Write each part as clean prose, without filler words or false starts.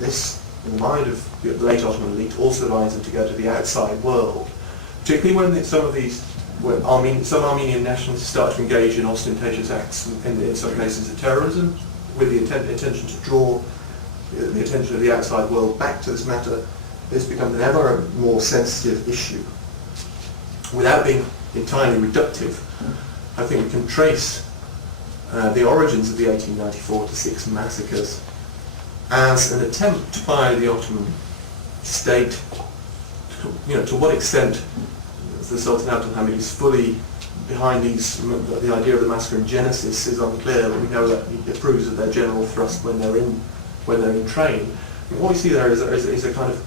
this, in the mind of the late Ottoman elite, also allows them to go to the outside world, particularly when some Armenian nationalists start to engage in ostentatious acts, in some cases of terrorism, with the intention to draw the attention of the outside world back to this matter. This becomes an ever more sensitive issue. Without being entirely reductive, I think we can trace the origins of the 1894-6 massacres as an attempt by the Ottoman state, to what extent the Sultan Abdulhamid is fully behind the idea of the massacre in Genesis is unclear, but we know that he approves of their general thrust when they're in train. And what we see there is a kind of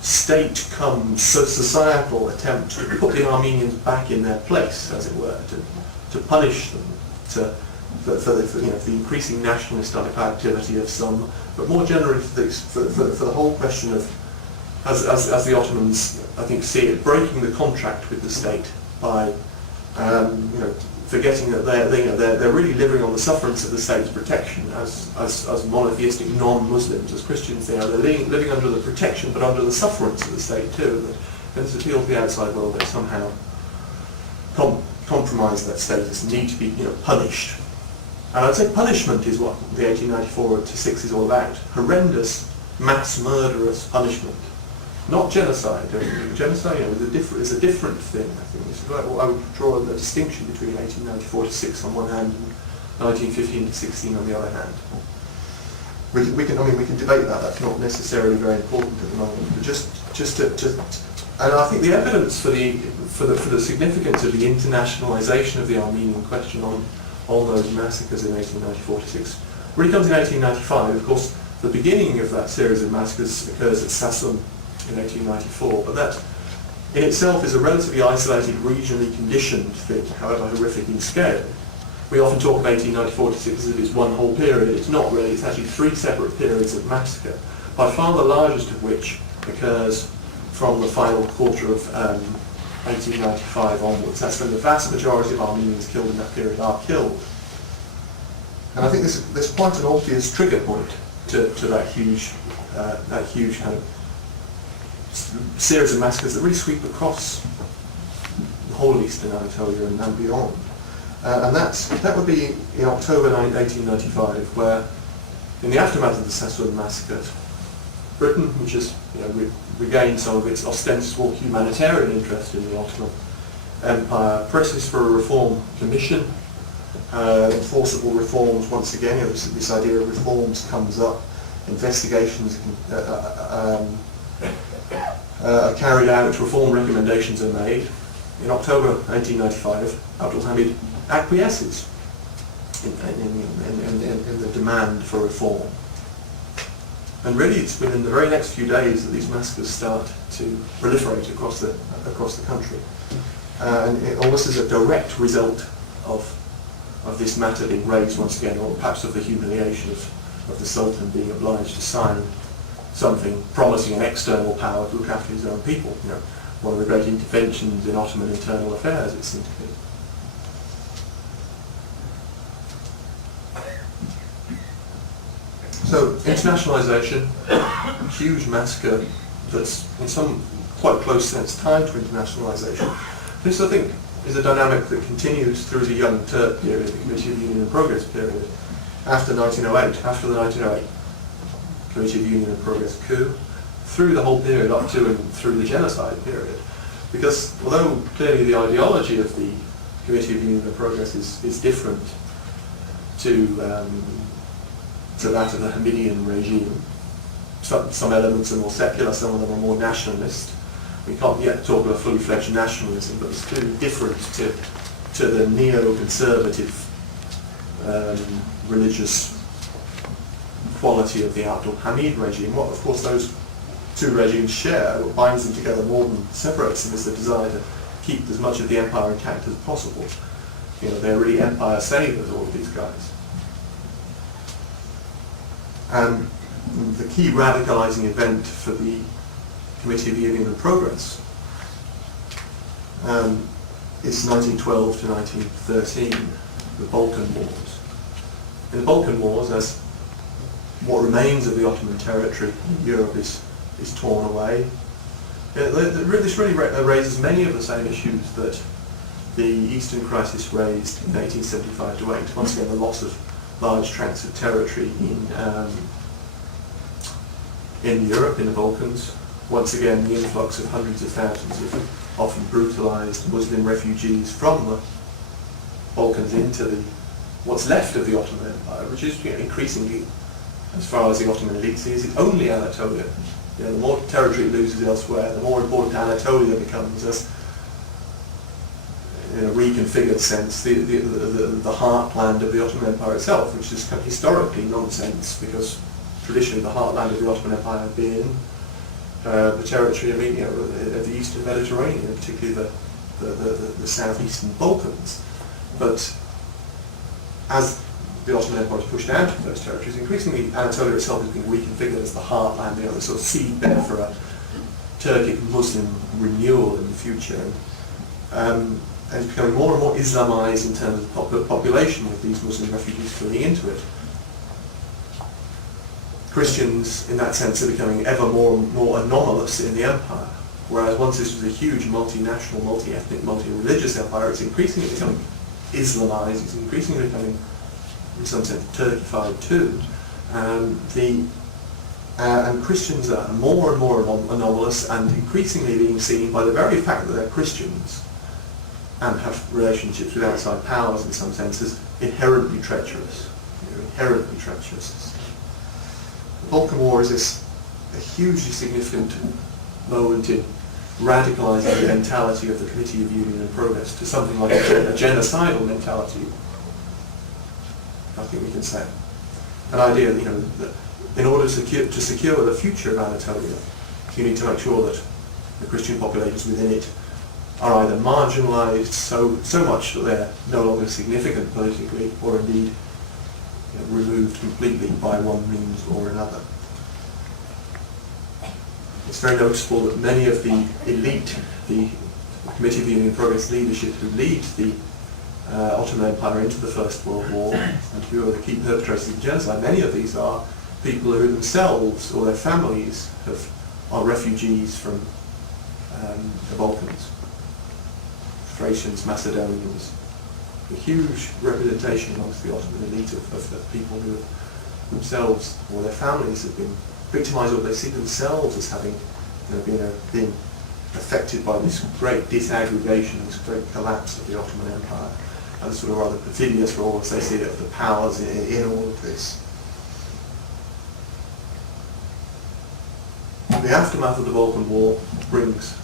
state come societal attempt to put the Armenians back in their place, as it were, to punish them for the increasing nationalistic activity of some, but more generally for the whole question of, as the Ottomans, I think, see it, breaking the contract with the state by forgetting that they're really living on the sufferance of the state's protection as monotheistic non-Muslims, as Christians they're living under the protection but under the sufferance of the state too. And this appeal to the outside world, they somehow compromise that status, need to be punished. And I'd say punishment is what the 1894-6 is all about. Horrendous, mass murderous punishment. Not genocide. Genocide is a different thing, I think. I would draw a distinction between 1894-6 on one hand and 1915-16 on the other hand. We can debate that. That's not necessarily very important at the moment. But just to and I think the evidence for the significance of the internationalisation of the Armenian question on those massacres in 1894-6 really comes in 1895. Of course, the beginning of that series of massacres occurs at Sassun in 1894, but that in itself is a relatively isolated, regionally conditioned thing, however horrific in scale. We often talk of 1894-6 as if it's one whole period. It's not really. It's actually three separate periods of massacre, by far the largest of which occurs from the final quarter of 1895 onwards. That's when the vast majority of Armenians killed in that period are killed. And I think there's quite an obvious trigger point to that huge kind of series of massacres that really sweep across the whole Eastern Anatolia and beyond. And that would be in October 1895, where, in the aftermath of the Sassun massacres, Britain, which has regained some of its ostensible humanitarian interest in the Ottoman Empire, presses for a reform commission, enforceable reforms once again. This idea of reforms comes up. Investigations are carried out, reform recommendations are made. In October 1895, Abdulhamid acquiesces in the demand for reform. And really it's been in the very next few days that these massacres start to proliferate across the country. And it almost is a direct result of this matter being raised once again, or perhaps of the humiliation of the Sultan being obliged to sign something promising an external power to look after his own people. One of the great interventions in Ottoman internal affairs, it seemed to be. So, internationalisation, huge massacre that's in some quite close sense tied to internationalisation. This, I think, is a dynamic that continues through the Young Turk period, the Committee of Union and Progress period, after 1908, after the 1908 Committee of Union and Progress coup, through the whole period up to and through the genocide period. Because although clearly the ideology of the Committee of Union and Progress is different to that of the Hamidian regime, some elements are more secular, some of them are more nationalist. We can't yet talk of a fully fledged nationalism, but it's clearly different to the neoconservative religious quality of the Abdul Hamid regime. What, of course, those two regimes share, what binds them together more than separates them, is the desire to keep as much of the empire intact as possible. They're really empire savers, all of these guys. And the key radicalising event for the Committee of Union and Progress is 1912 to 1913, the Balkan Wars. In the Balkan Wars, as what remains of the Ottoman territory in Europe is torn away. This really raises many of the same issues that the Eastern Crisis raised in 1875 to 8. Once again, the loss of large tracts of territory in Europe, in the Balkans. Once again, the influx of hundreds of thousands of often brutalized Muslim refugees from the Balkans into what's left of the Ottoman Empire, which is increasingly, as far as the Ottoman elite sees it, only Anatolia. The more territory it loses elsewhere, the more important Anatolia becomes as, in a reconfigured sense, the heartland of the Ottoman Empire itself, which is kind of historically nonsense, because traditionally the heartland of the Ottoman Empire had been the territory of the Eastern Mediterranean, particularly the southeastern Balkans. But as the Ottoman Empire was pushed out of those territories, increasingly Anatolia itself is being reconfigured as the heartland, the sort of seedbed for a Turkic Muslim renewal in the future. And it's becoming more and more Islamized in terms of population, with these Muslim refugees filling into it. Christians, in that sense, are becoming ever more and more anomalous in the empire. Whereas once this was a huge multinational, multi-ethnic, multi-religious empire, it's increasingly becoming Islamized, it's increasingly becoming, in some sense, Turkified too. And Christians are more and more anomalous, and increasingly being seen, by the very fact that they're Christians and have relationships with outside powers in some senses, inherently treacherous. Inherently treacherous. The Balkan War is a hugely significant moment in radicalising the mentality of the Committee of Union and Progress to something like a genocidal mentality, I think we can say. An idea that in order to secure the future of Anatolia, you need to make sure that the Christian populations within it are either marginalised so much that they're no longer significant politically, or indeed removed completely by one means or another. It's very noticeable that many of the elite, the Committee of Union and Progress leadership who lead the Ottoman Empire into the First World War, and who are the key perpetrators of the genocide, many of these are people who themselves or their families are refugees from the Balkans. Thracians, Macedonians. A huge representation amongst the Ottoman elite of people who themselves or their families have been victimised, or they see themselves as having been affected by this great disaggregation, this great collapse of the Ottoman Empire, and the sort of rather perfidious role, as they see it, of the powers in all of this. The aftermath of the Balkan War brings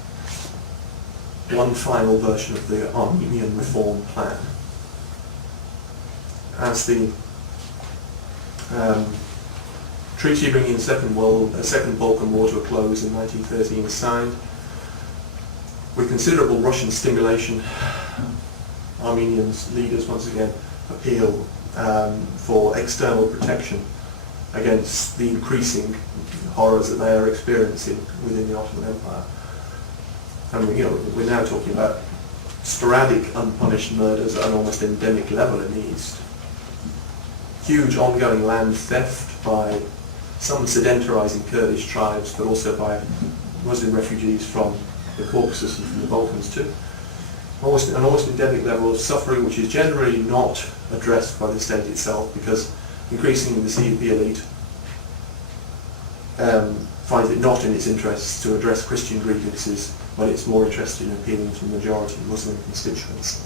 one final version of the Armenian reform plan. As the treaty bringing the Second Balkan War to a close in 1913 was signed, with considerable Russian stimulation, Armenians' leaders once again appeal for external protection against the increasing horrors that they are experiencing within the Ottoman Empire. And we're now talking about sporadic, unpunished murders at an almost endemic level in the East. Huge ongoing land theft by some sedentarizing Kurdish tribes, but also by Muslim refugees from the Caucasus and from the Balkans too. An almost endemic level of suffering, which is generally not addressed by the state itself, because increasingly the CUP elite finds it not in its interests to address Christian grievances when it's more interested in appealing to the majority Muslim constituency.